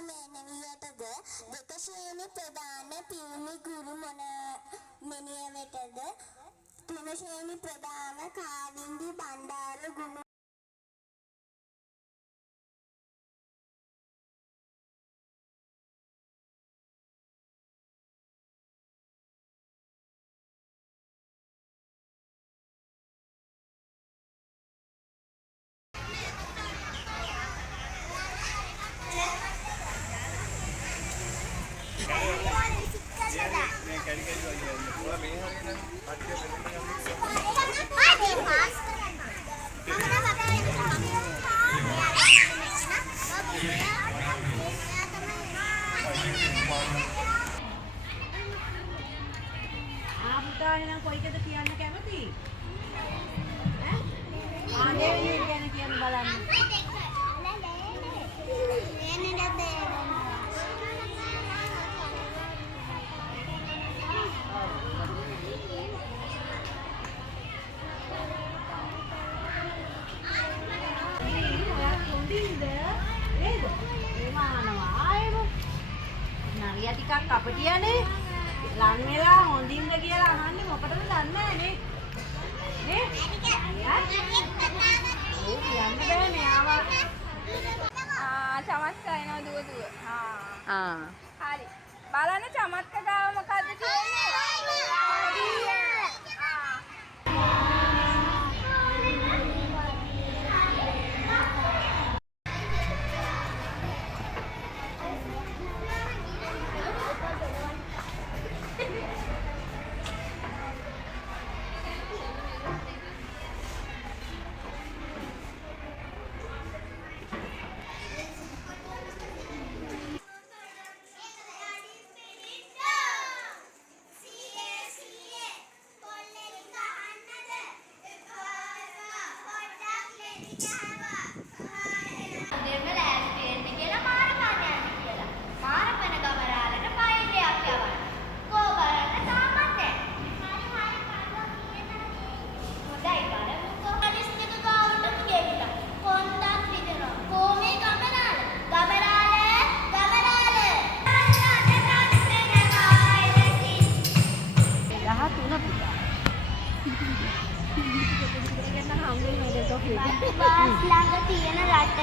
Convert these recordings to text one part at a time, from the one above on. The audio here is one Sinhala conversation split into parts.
මෙනෙවියටද දෙකශේනි ප්‍රධාන පියුමි ගුරු මොන මෙනෙවියටද තුනශේනි ප්‍රධාන කාලින්දි බණ්ඩාර ගුණ එහෙනම් කොයි එකද කියන්න කැමති? ඈ? දෙවෙනි එක ගැන කියන්න බලන්න. නරියා ටිකක් අපටියනේ. ලං වෙලා හොඳින්ද කියලා අහන්නේ මොකටද දන්නේ නැහැ නේ කියන්න බෑ මෙයාව චමත්කා එනවා දුව ආ හරි බලන්න චමත්ක ගාව මොකද්ද කියන්නේ බාස් ළඟ තියෙන රට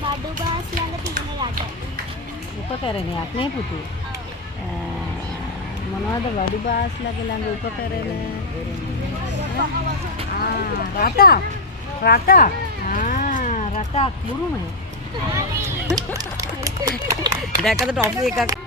බඩු බාස් ළඟ තියෙන රට උපකරණයක් නේ පුතේ. මොනවද වඩු බාස්ලගේ ළඟ උපකරණ? රටක් බුරුමනේ. දැක්කද ටොපි එකක්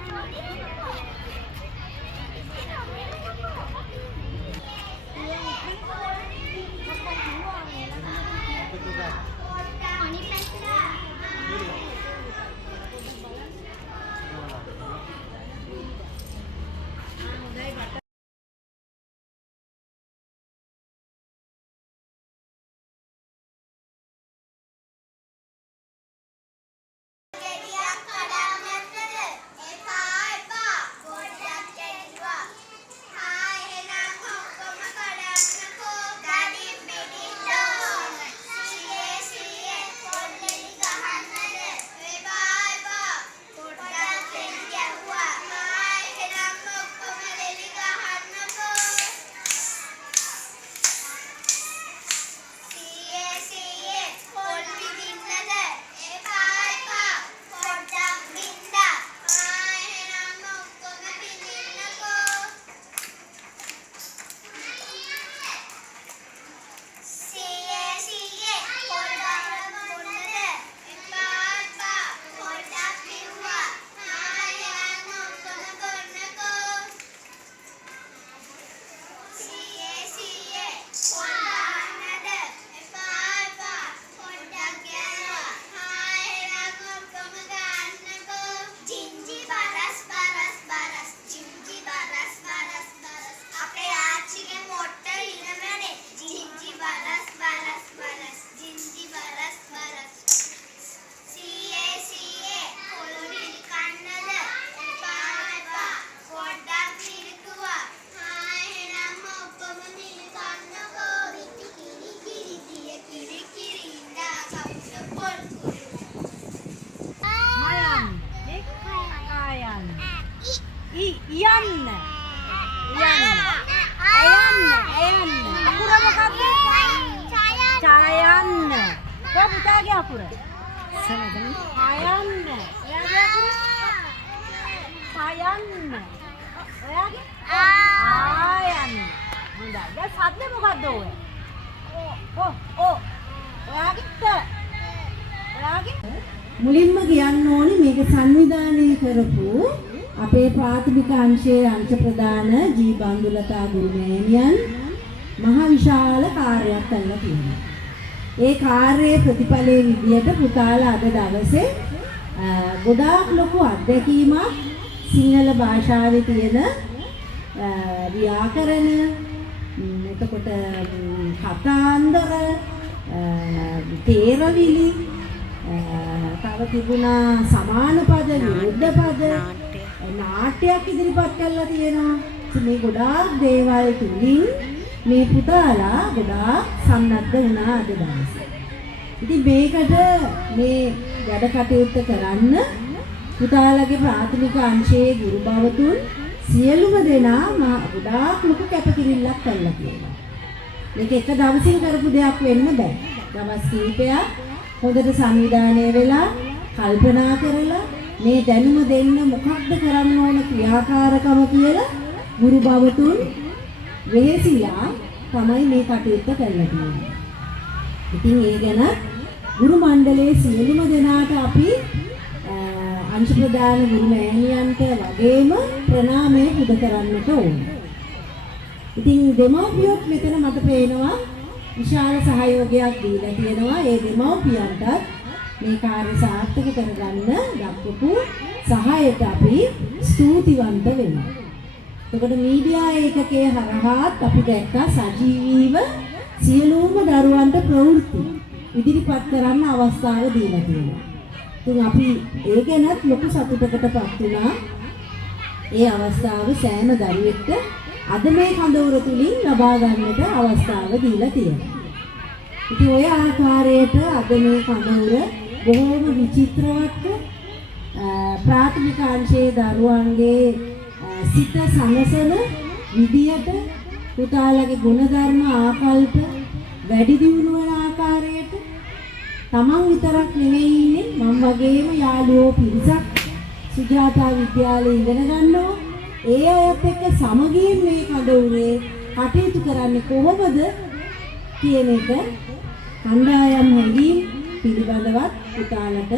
යන්න. අකුර මොකක්ද? ඡායන්න. කොහොම පුතාගේ අකුර? ඡායන්න. එයාගේ අකුර? ඡායන්න. ඔයාගේ? ආයන්න. හොඳයි. දැන් සද්ද මොකක්ද ඔය? ඔයාගේ? මුලින්ම කියන්න ඕනේ මේක සංවිධානය කරපු අපේ ප්‍රාථමික අංශයේ අංශ ප්‍රධාන ජී බන්දුලතා ගුරුමෑණියන් මහ විශාල කාර්යයක් කරලා තියෙනවා. ඒ කාර්යයේ ප්‍රතිඵලයේ විදියට පුතාලා අද දවසේ ගොඩාක් ලොකු අත්දැකීමක් සිංහල භාෂාවේ තියෙන ව්‍යාකරණ එතකොට කතාන්දර තේරවිලි තව තිබුණා සමාන පද විරුද්ධ පද නාට්‍යයක් ඉදිරිපත් කරලා තියෙනවා. මේ ගොඩාක් දේවල් තුලින් මේ පුතාලා ගොඩාක් සම්නද්ධ වුණා අද දවසේ. ඉතින් මේකට මේ වැඩ කටයුත්ත කරන්න පුතාලගේ ප්‍රාථමික අංශයේ ගුරු භවතුන් සියලුම දෙනා ගොඩාක් ලොකු කැපකිරීමක් කළා කියලා. මේක එක දවසින් කරපු දෙයක් වෙන්න බෑ. දවස් කීපයක් හොඳට සංවිධානය වෙලා කල්පනා කරලා මේ දැනුම දෙන්න මොකක්ද කරන්න ඕන ක්‍රියාකාරකම කියලා ගුරු භවතුන් වෙහෙසිලා තමයි මේ කටයුත්ත කරලා තියෙන්නේ. ඉතින් ඒ ගැන ගුරු මණ්ඩලයේ සියලුම දෙනාට අපි අංශ ප්‍රධාන ගුරු මෑණියන්ට වගේම ප්‍රණාමය පුද කරන්නට ඕනේ. ඉතින් දෙමව්පියොත් මෙතන මට පේනවා විශාල සහයෝගයක් දීලා තියෙනවා. ඒ දෙමව්පියන්ට මේ කාර්ය සාර්ථක කරගන්න දක්වපු සහායට අපි ස්තුතිවන්ත වෙනවා. එතකොට මීඩියා ඒකකයේ හරහාත් අපි දැක්කා සජීවීව සියලුම දරුවන්ට ප්‍රවෘත්ති ඉදිරිපත් කරන්න අවස්ථාව දීලා තියෙනවා. ඉතින් අපි ඒ ගැනත් ලොකු සතුටකටපත් වුණා. ඒ අවස්ථාව සෑම දරුවෙක්ට අද මේ කඳවුර තුලින් ලබා ගන්නට අවස්ථාව දීලා තියෙනවා. ඉතින් ඔය ආකාරයට අද මේ කඳවුර බොහෝම විචිත්‍රවත් ප්‍රාථමික අංශයේ දරුවන්ගේ සිත සනසන විදියට පුතාලගේ ගුණධර්ම ආකල්ප වැඩි දියුණු වන ආකාරයට තමන් විතරක් නෙවෙයි ඉන්නේ මම වගේම යාළුවෝ පිරිසක් සුජාතා විද්‍යාලයේ ඉගෙන ගන්නවා. ඒ අයත් එක්ක සමගියෙන් මේ කඳවුරේ කටයුතු කරන්නේ කොහොමද කියන එක කණ්ඩායම් හැදීම් පිළිබඳවත් පුතාලට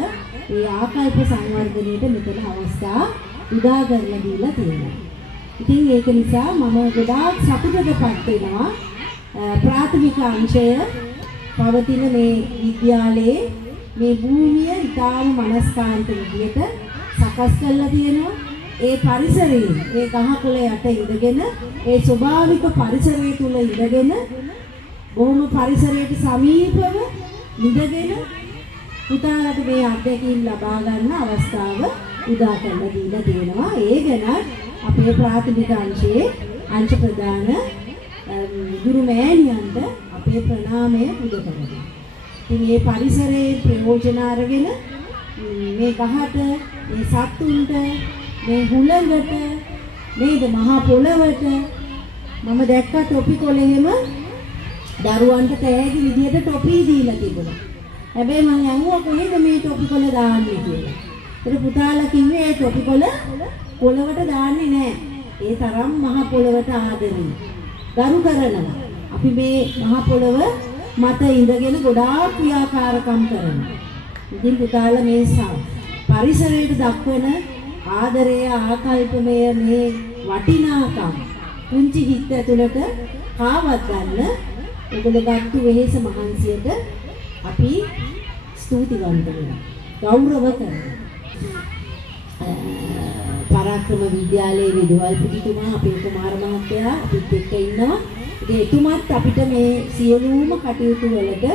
ඒ ආකල්ප සංවර්ධනයට මෙතන අවස්ථා උදා කරලා දීලා තියෙනවා. ඉතින් ඒක නිසා මම ගොඩාක් සතුටටපත් වෙනවා ප්‍රාථමික අංශය පවතින මේ විද්‍යාලයේ මේ භූමිය ඉතාම මනස්කාන්ත විදියට සකස් කරලා තියෙනවා. ඒ පරිසරයේ ඒ ගහකොළ යට ඉඳගෙන ඒ ස්වභාවික පරිසරය තුල ඉඳගෙන බොහොම පරිසරයට සමීපව ඉඳගෙන පුතාලට මේ අත්දැකීම් ලබා ගන්න අවස්ථාව උදා කරලා දීලා තියෙනවා. ඒ ගැන අපේ ප්‍රාථමික අංශයේ අංශ ප්‍රධාන ගුරු මෑණියන්ට අපේ ප්‍රණාමය පුද කරනවා. ඉතින් මේ පරිසරයේ ප්‍රයෝජන අරගෙන මේ ගහට මේ සත්තුන්ට මේ හුළඟට නේද මහා පොළවට මම දැක්ක ටොපි කොළේම දරුවන්ට තෑගි විදියට ටොපි දීලා තිබුණා. හැබැයි මම අහුවා කොහෙද මේ ටොපි කොළ දාන්නේ කියලා. ඒක පුතාලා කිව්වේ ඒ ටොපි කොළ පොළවට දාන්නේ නැහැ. ඒ තරම් මහා පොළවට ආදරෙයි. ගරු කරනවා. අපි මේ මහා පොළව මත ඉඳගෙන ගොඩාක් ක්‍රියාකාරකම් කරනවා. ඉතින් පුතාලා මේ පරිසරයට දක්වන ආදරය ආකල්පමය මේ වටිනාකම් පුංචි හිත ඇතුළට කාවත් ගන්න ඔයගොල්ලෝ ගත්තු වෙහෙස මහන්සියට අපි ස්තුතිවන්ත වෙනවා ගෞරව කරනවා. පරාක්‍රම විද්‍යාලයේ විදුහල්පතිතුමා අපේ කුමාර මහත්තයා අපිත් එක්ක ඉන්නවා. ඉතින් එතුමත් අපිට මේ සියලුම කටයුතු වලට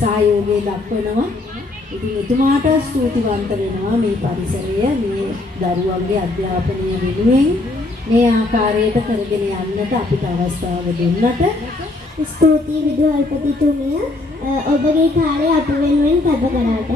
සහයෝගය දක්වනවා. ඉතින් එතුමාට ස්තුතිවන්ත වෙනවා මේ පරිසරය මේ දරුවන්ගේ අධ්‍යාපනය වෙනුවෙන් මේ ආකාරයට කරගෙන යන්නට අපිට අවස්ථාව දුන්නට ස්තුතියි විදුහල්පතිතුමිය ඔබගේ කාර්යය අප වෙනුවෙන් කැප කරාට.